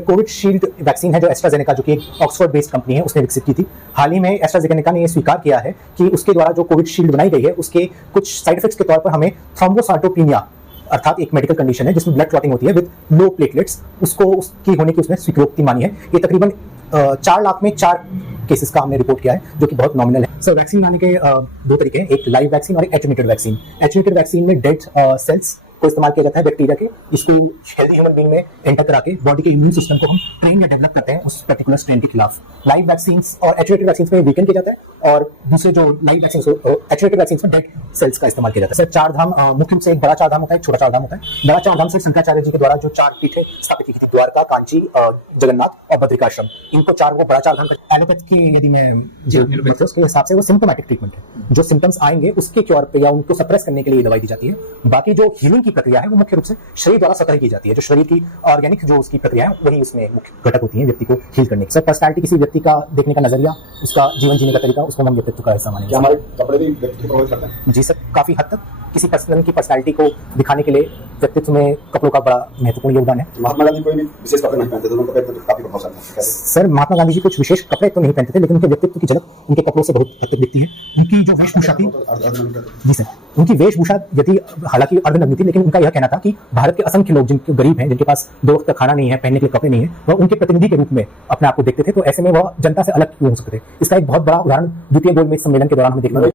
Covishield vaccine है जो AstraZeneca, जो कि एक ऑक्सफोर्ड बेस्ड कंपनी है, उसने विकसित की थी। हाल ही में एस्ट्राजेनेका ने यह स्वीकार किया है कि उसके द्वारा जो कोविशील्ड बनाई गई है उसके कुछ साइड इफेक्ट्स के तौर पर हमें थ्रोम्बोसाइटोपेनिया अर्थात एक मेडिकल कंडीशन है जिसमें ब्लड क्लॉटिंग होती है विद लो प्लेटलेट्स, उसको उसकी होने की उसने स्वीकृति मानी है। ये तकरीबन 4 लाख में 4 केसेस का हमने रिपोर्ट किया है, जो कि बहुत नॉमिनल है। सर, वैक्सीन बनाने के 2 तरीके हैं, एक लाइव वैक्सीन और एक एटेन्यूएटेड वैक्सीन। एटेन्यूएटेड वैक्सीन में डेड सेल्स को इस्तेमाल किया जाता है बैक्टीरिया के, इसको हेल्दी ह्यूमन बीइंग में एंटर करा के बॉडी के इम्यून सिस्टम को हम ट्रेन या डेवलप करते हैं उस पर्टिकुलर स्ट्रेन के खिलाफ। लाइव वैक्सीन्स और एटेन्यूएटेड वैक्सीन्स में वीकेंड किया जाता है, और दूसरे जो लाइव वैक्सीन्स एटेन्यूएटेड वैक्सीन्स में डेड सेल्स का इस्तेमाल किया जाता है। सर, 4 धाम मुख्य रूप से एक बड़ा 4 धाम होता है, एक छोटा 4 धाम होता है। बड़ा 4 धाम से शंकराचार्य जी के द्वारा जो 4 पीठें स्थापित की थी, द्वारका, कांची, जगन्नाथ और बद्रिकाश्रम, इनको 4 को बड़ा 4 धाम का एलोपैथ की यदि मैं उसके हिसाब से वो सिम्प्टोमेटिक ट्रीटमेंट है, जो सिम्टम्स आएंगे उसके क्योर पे या उनको सप्रेस करने के लिए दवाई दी जाती है। बाकी जो हीलिंग की प्रक्रिया है वो मुख्य रूप से शरीर द्वारा स्वतः की जाती है, जो शरीर की ऑर्गेनिक जो उसकी प्रक्रिया है वही इसमें मुख्य घटक होती है व्यक्ति को हील करने की। सर, पर्सनैलिटी किसी व्यक्ति का देखने का नजरिया, उसका जीवन जीने का तरीका, उसको हम व्यक्तित्व का हिस्सा मानेंगे। हमारे कपड़े भी व्यक्ति को प्रभावित करते हैं? जी सर, काफी हद तक किसी पर्सन की पर्सनैलिटी को दिखाने के लिए व्यक्तित्व में कपड़ों का बड़ा महत्वपूर्ण योगदान है। महात्मा गांधी कोई भी विशेष कपड़े नहीं पहनते थे, उनके कपड़े काफी प्रभावशाली थे। सर, महात्मा गांधी जी कुछ विशेष कपड़े तो नहीं पहनते थे, लेकिन उनके व्यक्तित्व की झलक उनके कपड़ों से बहुत हद तक दिखती है। उनकी जो वेशभूषा थी, जी सर, उनकी वेशभूषा यदि हालांकि अर्धनग्न थी, लेकिन उनका यह कहना था कि भारत के असंख्य लोग जिनके गरीब हैं, जिनके पास 2 वक्त का खाना नहीं है, पहनने के लिए कपड़े नहीं है, वह उनके प्रतिनिधि के रूप में अपने आप को देखते थे, तो ऐसे में वह जनता से अलग क्यों हो सकते थे। इसका एक बहुत बड़ा उदाहरण द्वितीय गोलमेज सम्मेलन के दौरान हमें देखने